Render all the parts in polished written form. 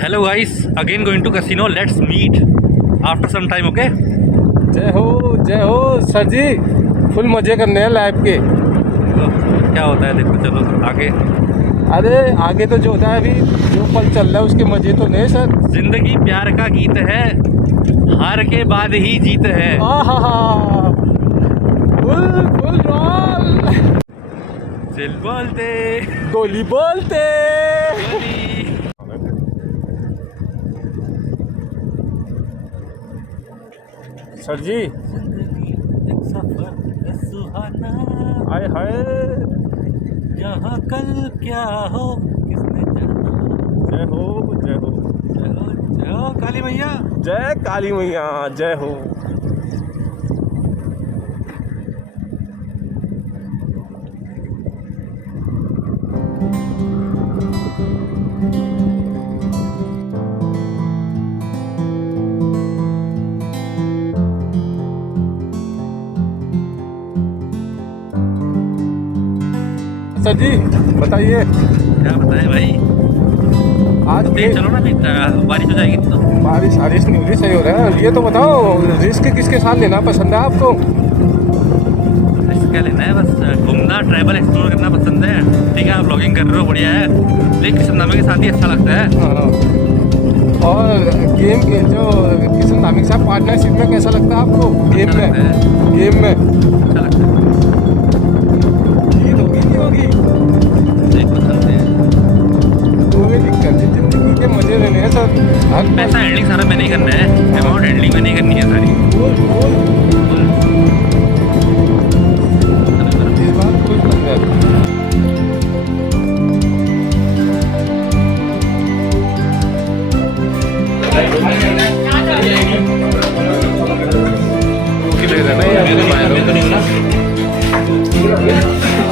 Hello guys, again going to casino. Let's meet after some time, okay? जय हो sir जी। Full मजे करने हैं लाइफ के। देखो क्या होता है, देखो चलो आगे। अरे आगे तो जो होता है अभी जो पल चल रहा है उसके मजे तो नहीं सर। जिंदगी प्यार का गीत है, हार के बाद ही जीत है। आहा फुल रोल। चिल बोलते गोली बोलते। सर जी एक सफर सुहाना, हाय हाय। यहाँ कल क्या हो किसने जाना। जय हो जय हो जय हो जय हो काली मैया। जय काली मैया जय हो। सर जी बताइए। क्या बताएं भाई, आज तेज चलो ना, नहीं बारिश हो जाएगी तो। बारिश नहीं हो रही, सही हो रहा है। ये तो बताओ रिस्क किसके साथ लेना पसंद है आपको? रिस्क क्या लेना है, बस घूमना, ट्रैवल एक्सप्लोर करना पसंद है। ठीक है, आप ब्लॉगिंग कर रहे हो, बढ़िया है, लेकिन किसी नामे के साथ ही अच्छा लगता है। हाँ। और गेम के जो किशन नामिक साहब पार्टनरशिप में कैसा लगता है आपको? गेम अच्छा लगता है, गेम में अच्छा लगता है। जीत होगी नहीं होगी देखो चलते हैं। कोई दिक्कत नहीं, जिंदगी के मजे लेने हैं सर। हर पैसा हैंडलिंग सारा मैंने ही करना है, अमाउंट हैंडलिंग मैंने ही करनी है सारी। इस बार खुश लगता है।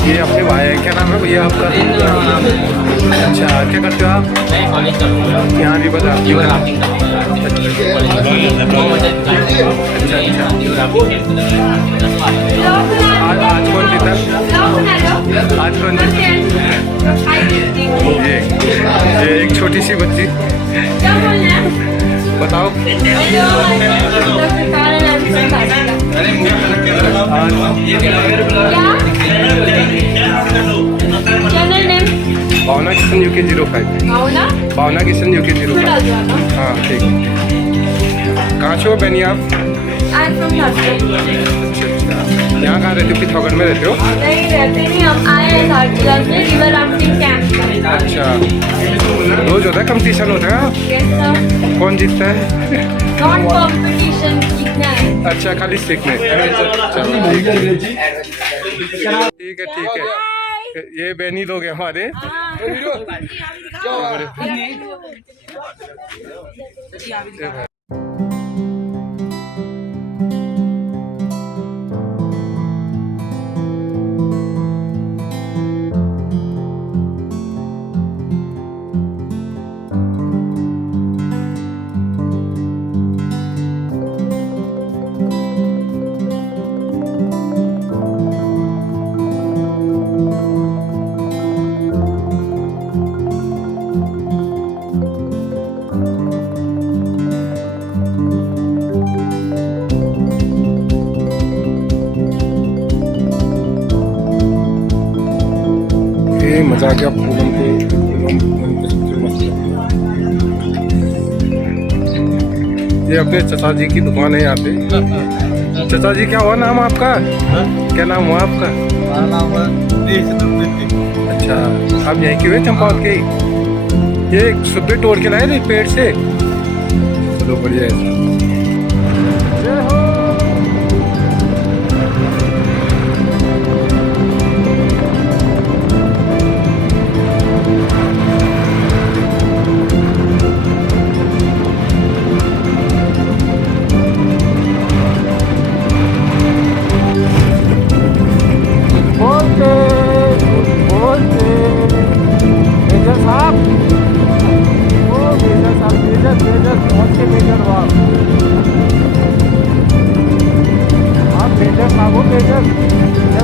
ये अपने भाई है, क्या नाम है भैया आपका? अच्छा क्या करते हो आप? यहाँ भी बता। आज कौन जीता? आज कौन जीता? ये एक छोटी सी बच्ची बताओ। भावना किशन UK 05। भावना किशन UK 05। हाँ ठीक। कहाँ से हो बहनी आप? यहाँ कहाँ रहते हो? पिथौरागढ़ में रहते हो? नहीं रहते नहीं, हम आए हैं सारखीला से रिवर राफ्टिंग कैंप। अच्छा, रोज होता है कंपटीशन होता है? कौन जीतता है? नॉट कंपटीशन सीखना है। अच्छा खाली सीखने। चलो ठीक है। ये बहनी लोग हैं हमारे। मजा आ गया पूनम के। ये अपने चाचा जी की दुकान है यहाँ पे। चाचा जी क्या हुआ नाम आपका? क्या नाम हुआ आपका? अच्छा, आप यहीं के हुए चंपावत के ही? ये सुबह तोड़ के लाए थे पेड़ से? चलो बढ़िया है।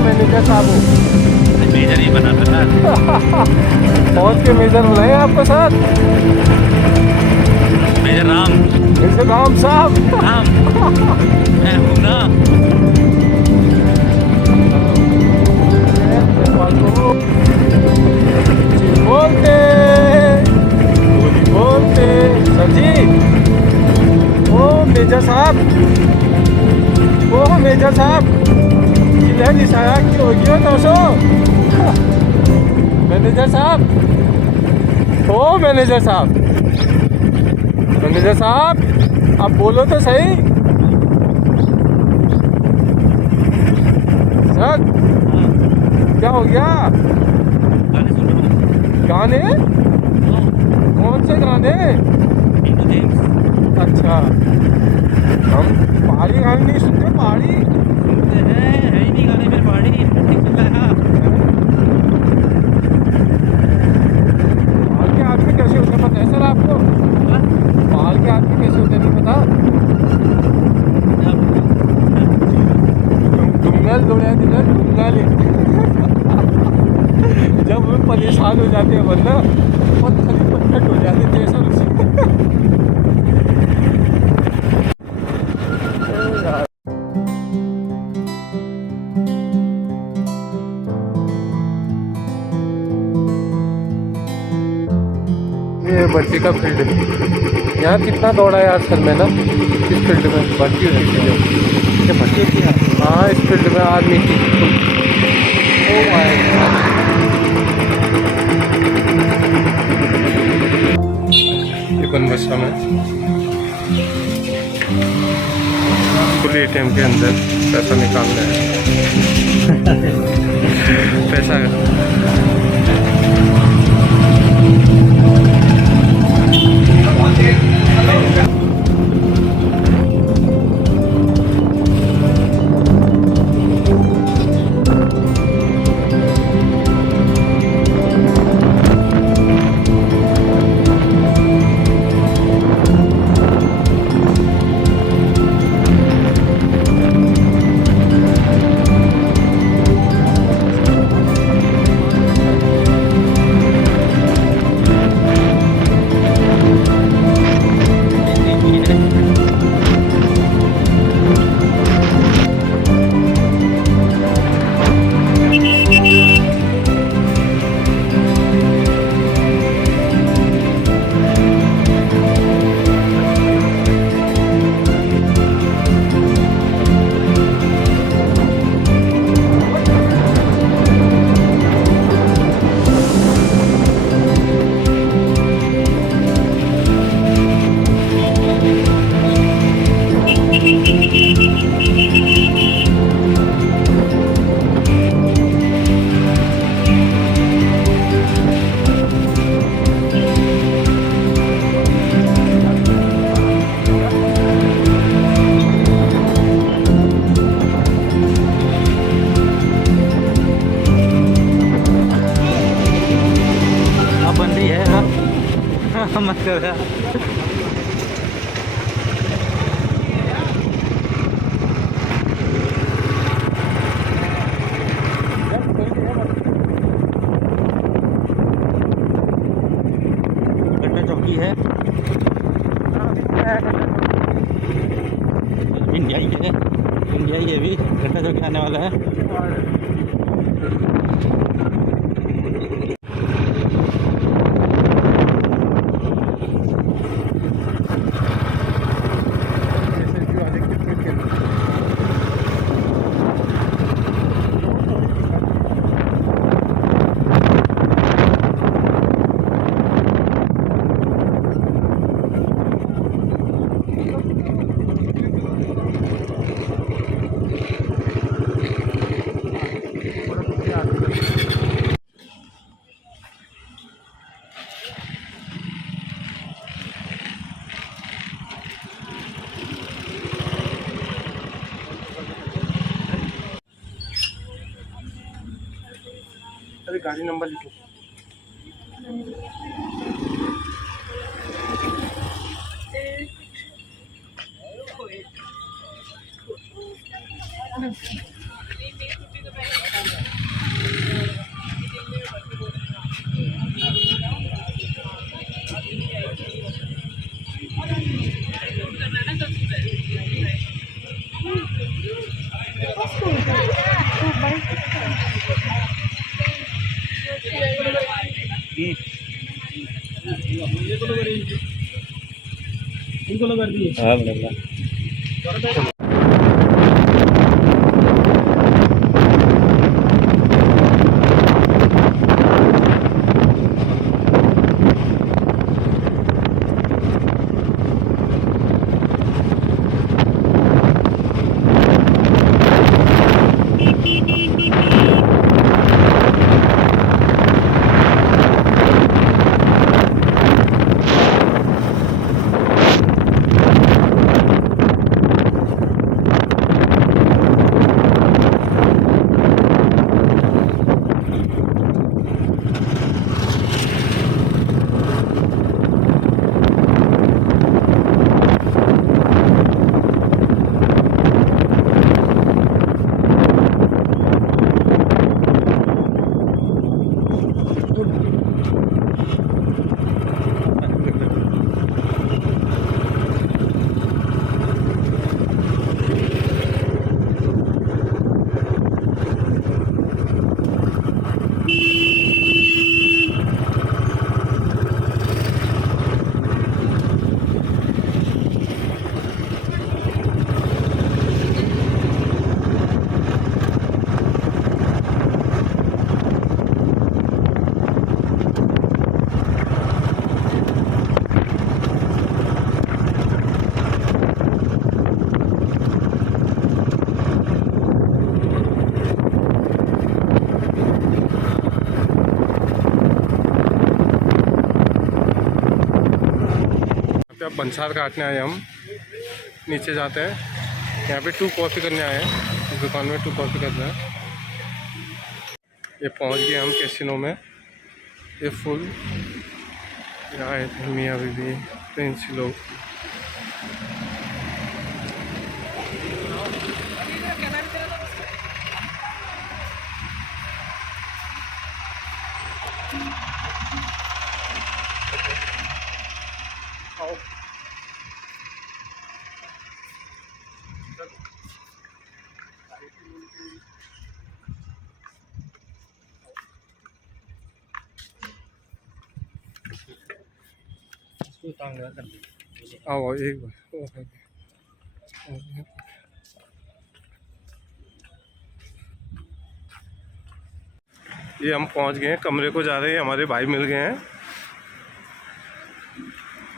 मैनेजर साहब हो? मेजर ही बना था। फौज के मेजर बुलाए आपको साथ? राम साहब। राम मैं हूँ ना। बोलते बोली बोलते सर जी। ओ मेजर साहब, ओ मेजर साहब, किधर दिसाया की होगी हो दोस्तों। मैनेजर साहब, ओ मैनेजर साहब, मैनेजर साहब आप बोलो तो सही। सर क्या हो गया? गाने सुन रहा हूँ। गाने? कौन से गाने? इंदु जेम्स अच्छा, हम पहाड़ी गाने नहीं सुनते। पहाड़ी सुनते हैं, है ही नहीं गाने फिर पहाड़ी नहीं सुन रहा है। पहाड़ के आदमी कैसे होते पता है सर आपको? पहाड़ के आदमी कैसे होते नहीं पता? डुंगल दौड़े दिन डुंगल जब वो परेशान हो जाते हैं वरना पत्थर ही पत्थर हो जाते थे सर उसे। ये भर्ती का फील्ड है। यहाँ कितना दौड़ा है यार सर मैं ना इस फील्ड में भर्ती होती थी जब भर्ती होती है। हाँ इस फील्ड में आर्मी की। Oh my God. ये बनबसा में फुल एटीएम के अंदर पैसा निकालना है। पैसा मत कर यार। गड्ढा चौकी है इंडिया ही है, इंडिया ही है भी गड्ढा चौकी आने वाला है। अरे गाड़ी नंबर लिखो। हाँ बराबर। अब बंसार काटने आए हम, नीचे जाते हैं। यहाँ पे 2 कॉफ़ी करने आए हैं, इस दुकान में 2 कॉफ़ी करना है। ये पहुँच गए हम कैसीनो में। ये फुल यहाँ आए थे मियाँ बीबी प्रिंस लोग। आओ एक बार। ये हम पहुंच गए हैं, कमरे को जा रहे हैं, हमारे भाई मिल गए हैं।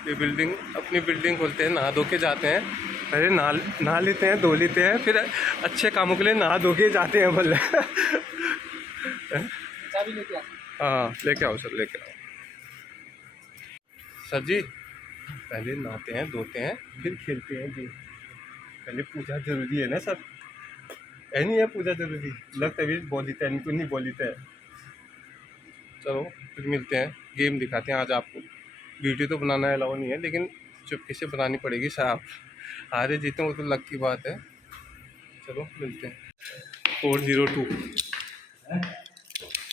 ये बिल्डिंग, अपनी बिल्डिंग खोलते हैं, नहा धो के जाते हैं। पहले नहा लेते हैं, धो लेते हैं, फिर अच्छे कामों के लिए नहा धो के जाते हैं बोले। हाँ लेके आओ सर, लेके आओ सर जी। पहले नहाते हैं, धोते हैं, फिर खेलते हैं जी। पहले पूजा जरूरी है ना सर, है नहीं है पूजा जरूरी? लग तभी बोलीते हैं, इनको नहीं बोलीते हैं। चलो फिर मिलते हैं, गेम दिखाते हैं आज आपको। वीडियो तो बनाना अलाउ नहीं है, लेकिन चुपके से बनानी पड़ेगी साहब। हारे जीते वो तो लक की बात है। चलो मिलते हैं। 402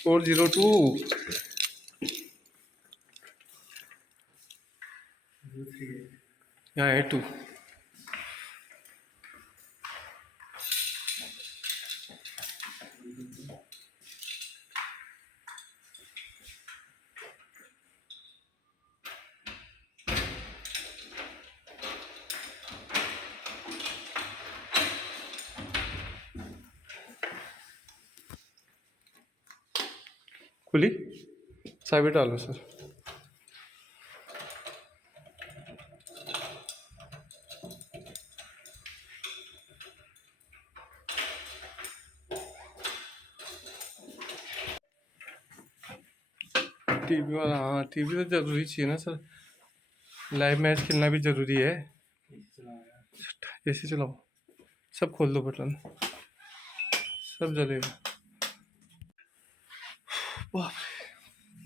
402 यहाँ है 2। खुली चाबी डालो सर। टीवी वाला, हाँ टीवी तो ज़रूरी चाहिए ना सर, लाइव मैच खेलना भी ज़रूरी है। एसी चलाओ, सब खोल दो बटन, सब जलेगा। बाप रे,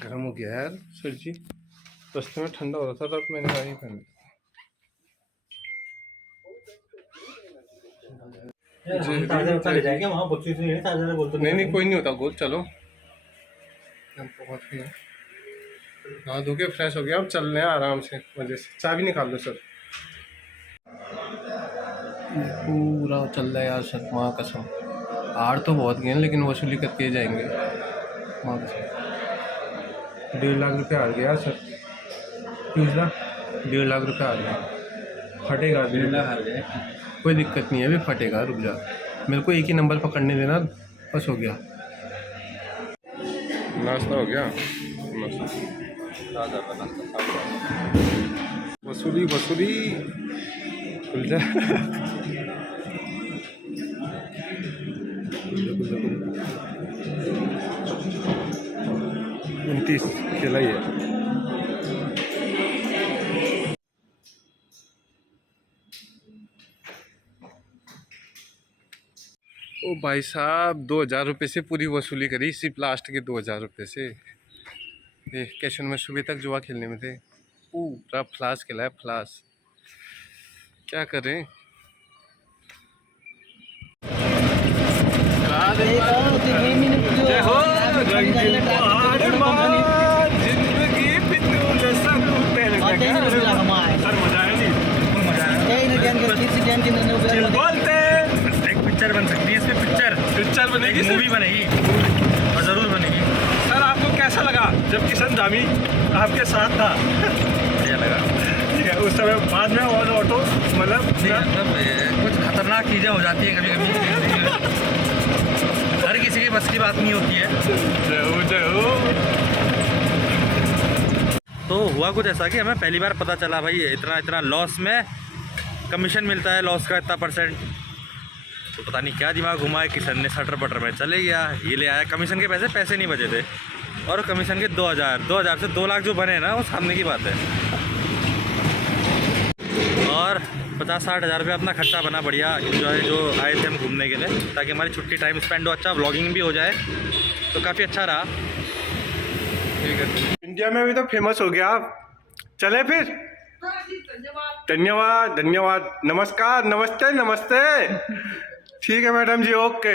गर्म हो गया यार सर जी। रास्ते में ठंडा हो रहा था तब मैंने गाड़ी पहन ली। नहीं नहीं कोई नहीं होता गोल। चलो बहुत नहा धो के फ्रेश हो गया, अब चल रहे हैं आराम से। वजह से चाबी निकाल दो सर। पूरा चल रहा है यार सर, माँ कसम। हार तो बहुत गए लेकिन वसूली करके जाएंगे माँ कसम। 1.5 लाख रुपये हार गया सर। 1.5 लाख रुपये आ गया, फटेगा अभी। 1.5 लाख आ जाए। कोई दिक्कत नहीं है, अभी फटेगा, रुक जा, मेरे को एक ही नंबर पकड़ने देना, बस हो गया। नाश्ता हो गया, वसूली वसूली, खुल जा। 29 केला ही है। ओ भाई साहब, 2,000 रुपये से पूरी वसूली करी, सिर्फ लास्ट के 2,000 रुपये से। ये कैशन में सुबह तक जुआ खेलने में थे, पूरा फ्लास खेला है, फ्लास। क्या करें, पिक्चर बन सकती है इसमें, पिक्चर बनेगी, मूवी बनेगी और ज़रूर बनेगी। सर आपको कैसा लगा जब किशन दामी आपके साथ था? बढ़िया लगा। ठीक है, उस समय बाद में और ऑटो मतलब कुछ खतरनाक चीज़ें हो जाती हैं कभी कभी, हर किसी की बस की बात नहीं होती है। जय हो। तो हुआ कुछ ऐसा कि हमें पहली बार पता चला भाई इतना लॉस में कमीशन मिलता है, लॉस का इतना %। तो पता नहीं क्या दिमाग घुमा है, किशन ने सटर पटर में चले गया, ये ले आया कमीशन के पैसे नहीं बचे थे, और कमीशन के 2,000 से 2 लाख जो बने ना, वो सामने की बात है। और 50-60 हज़ार रुपये अपना खर्चा बना, बढ़िया इन्जॉय जो आए थे हम घूमने के लिए, ताकि हमारी छुट्टी टाइम स्पेंड हो, अच्छा व्लॉगिंग भी हो जाए, तो काफ़ी अच्छा रहा। ठीक है, इंडिया में भी तो फेमस हो गया आप, चले फिर। धन्यवाद धन्यवाद, नमस्कार, नमस्ते नमस्ते। ठीक है मैडम जी, ओके।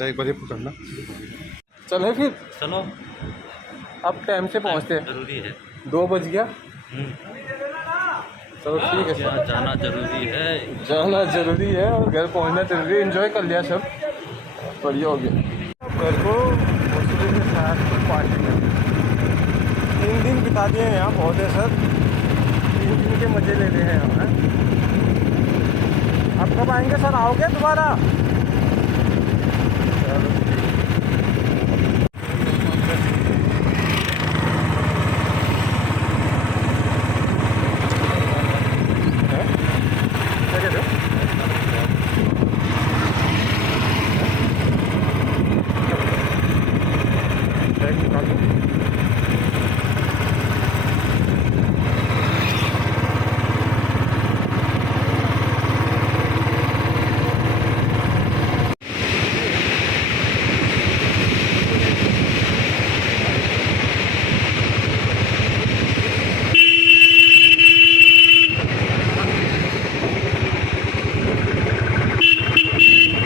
एक बार पकड़ना, चले फिर, चलो अब टाइम से पहुंचते हैं, जरूरी है, 2 बज गया। चलो ठीक है सर, जाना जरूरी है, जाना जरूरी है और घर पहुंचना जरूरी है। एंजॉय कर लिया सब, बढ़िया हो गया। घर को वसूली के साथ पार्टी में 3 दिन बिता दिए हैं यहाँ, बहुत है सर, 3 दिन के मज़े ले रहे हैं हम। आप कब आएंगे सर, आओगे दोबारा?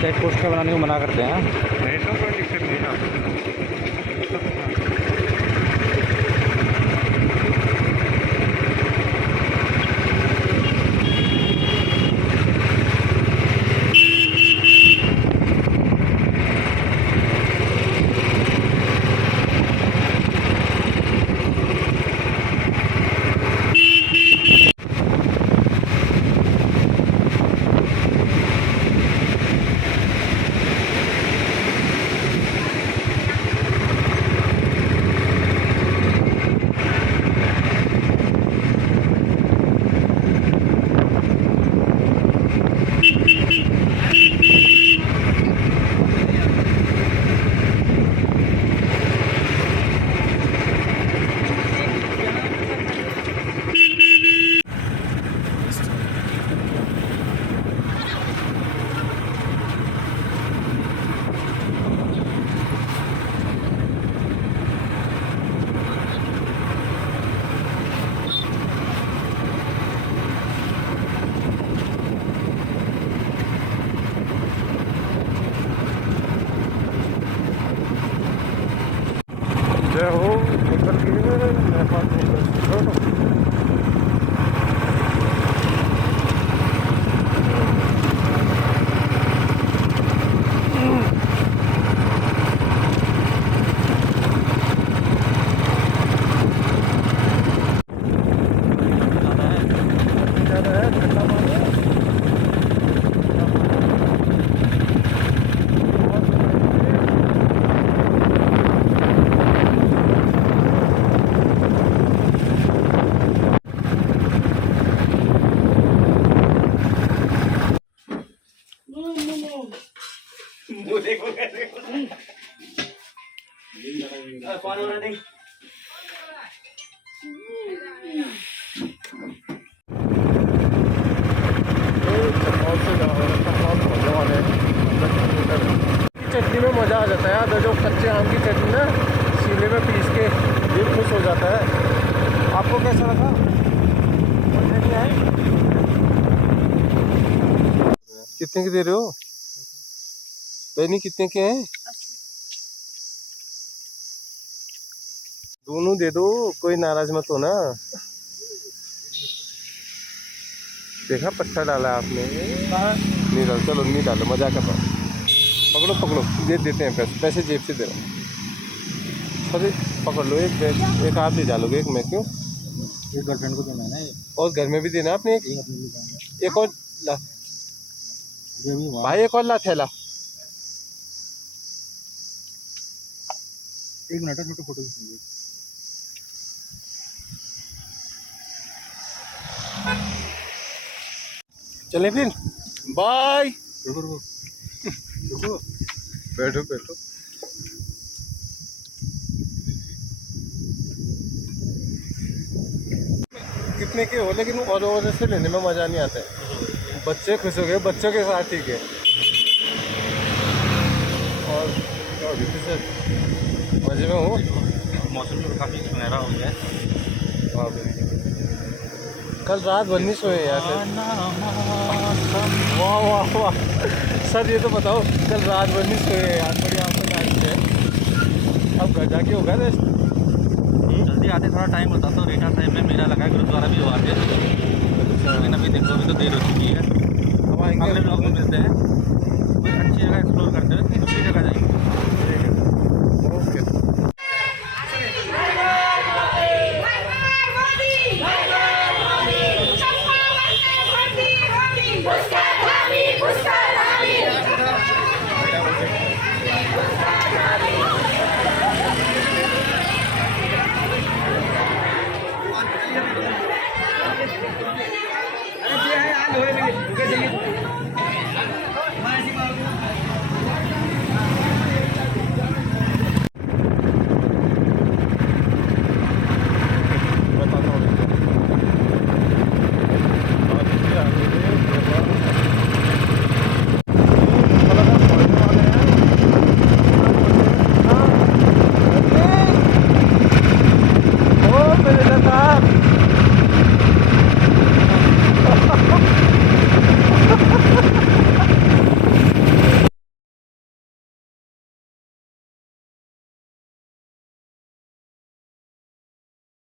चेक पोस्ट का बनाने को मना करते हैं। नहीं तो कोई दिक्कत नहीं है। जय हो, निकल गए नेपाल चटनी में मज़ा आ जाता है यार, जो कच्चे आम की चटनी ना सीले में पीस के दिल खुश हो जाता है। आपको कैसा लगा? मज़ा नहीं आए? कितने के दे रहे हो बहनी? कितने के हैं? दोनों दे दो, कोई नाराज मत हो ना। देखा पट्टा डाला आपने? नहीं डालो, चलो नहीं डालो, मजा कर रहा। पकड़ो पकड़ो, दे देते हैं पैसे, पैसे जेब से दे रहा हूँ। अरे पकड़ लो, एक आप ले डालोगे, एक मैं क्यों? एक गर्लफ्रेंड को देना है ना ये। और घर में भी देना आपने एक अपने लिए देना एक और ला है। ये भी भाई, एक और ला थैला। एक मिनट है, छोटे फोटो खींचेंगे। चले फिर, बाय। रुको रुको रुको, बैठो बैठो। कितने के हो, लेकिन और से लेने में मज़ा नहीं आता है। बच्चे खुश हो गए, बच्चों के साथ ठीक है। और मजे में हो? मौसम जो काफ़ी सुनहरा हो गया है। कल रात भर नहीं सोए यार सर। वाह वाह वाह सर, ये तो बताओ, कल रात भर नहीं सोए यार, बड़ी आपको नाइट है। अब घर जाके होगा रेस्ट। जल्दी आते थोड़ा टाइम होता तो रेटा साहिब में मेरा लगा गुरुद्वारा भी हुआ थे, लेकिन अभी देखो अभी तो देर हो चुकी है। हम आएंगे, अगले ब्लॉग में मिलते हैं, कोई अच्छी जगह एक्सप्लोर करते हुए।